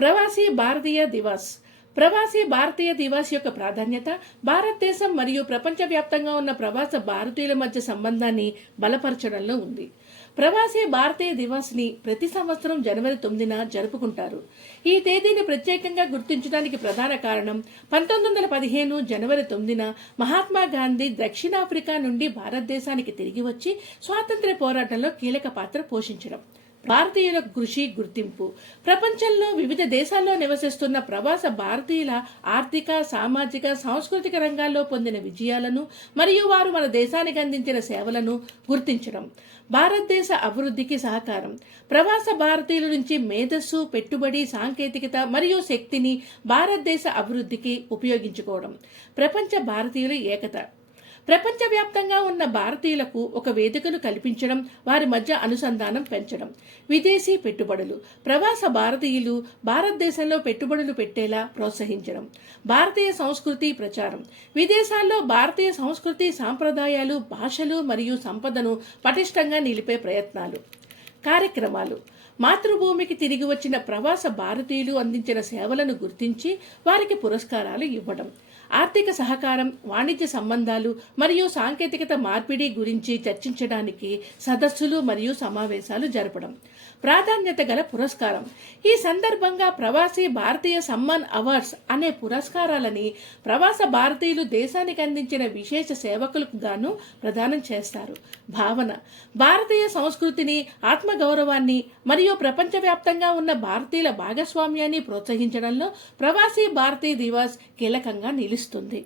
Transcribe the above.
ప్రవాసీ భారతీయ దివాస్. ప్రవాసీ భారతీయ దివాస్ యొక్క ప్రాధాన్యత భారతదేశం మరియు ప్రపంచవ్యాప్తంగా ఉన్న ప్రవాస భారతీయుల మధ్య సంబంధాన్ని బలపరచడంలో ఉంది. ప్రవాసీ భారతీయ దివాస్ని ప్రతి సంవత్సరం జనవరి తొమ్మిదిన జరుపుకుంటారు. ఈ తేదీని ప్రత్యేకంగా గుర్తించడానికి ప్రధాన కారణం పంతొమ్మిది వందల పదిహేను జనవరి తొమ్మిదిన మహాత్మా గాంధీ దక్షిణాఫ్రికా నుండి భారతదేశానికి తిరిగి వచ్చి స్వాతంత్ర్య పోరాటంలో కీలక పాత్ర పోషించడం. భారతీయుల కృషి గుర్తింపు. ప్రపంచంలో వివిధ దేశాల్లో నివసిస్తున్న ప్రవాస భారతీయుల ఆర్థిక సామాజిక సాంస్కృతిక రంగాల్లో పొందిన విజయాలను మరియు వారు మన దేశానికి అందించిన సేవలను గుర్తించడం. భారతదేశ అభివృద్ధికి సహకారం. ప్రవాస భారతీయుల నుంచి మేధస్సు పెట్టుబడి సాంకేతికత మరియు శక్తిని భారతదేశ అభివృద్ధికి ఉపయోగించుకోవడం. ప్రపంచ భారతీయుల ఏకత. ప్రపంచవ్యాప్తంగా ఉన్న భారతీయులకు ఒక వేదికను కల్పించడం వారి మధ్య అనుసంధానం పెంచడం. విదేశీ పెట్టుబడులు. ప్రవాస భారతీయులు భారతదేశంలో పెట్టుబడులు పెట్టేలా ప్రోత్సహించడం. భారతీయ సంస్కృతి ప్రచారం. విదేశాల్లో భారతీయ సంస్కృతి సాంప్రదాయాలు భాషలు మరియు సంపదను పటిష్టంగా నిలిపే ప్రయత్నాలు. కార్యక్రమాలు. మాతృభూమికి తిరిగి వచ్చిన ప్రవాస భారతీయులు అందించిన సేవలను గుర్తించి వారికి పురస్కారాలు ఇవ్వడం. ఆర్థిక సహకారం వాణిజ్య సంబంధాలు మరియు సాంకేతికత మార్పిడి గురించి చర్చించడానికి సదస్సులు మరియు సమావేశాలు జరపడం. ప్రాధాన్యత గల పురస్కారం. ఈ సందర్భంగా ప్రవాసీ భారతీయ సమ్మాన్ అవార్డ్స్ అనే పురస్కారాలని ప్రవాస భారతీయులు దేశానికి అందించిన విశేష సేవకులకు గాను ప్రదానం చేస్తారు. భావన. భారతీయ సంస్కృతిని ఆత్మగౌరవాన్ని మరియు మరియు ప్రపంచవ్యాప్తంగా ఉన్న భారతీయుల భాగస్వామ్యాన్ని ప్రోత్సహించడంలో ప్రవాసీ భారతీయ దివాస్ కీలకంగా నిలుస్తుంది.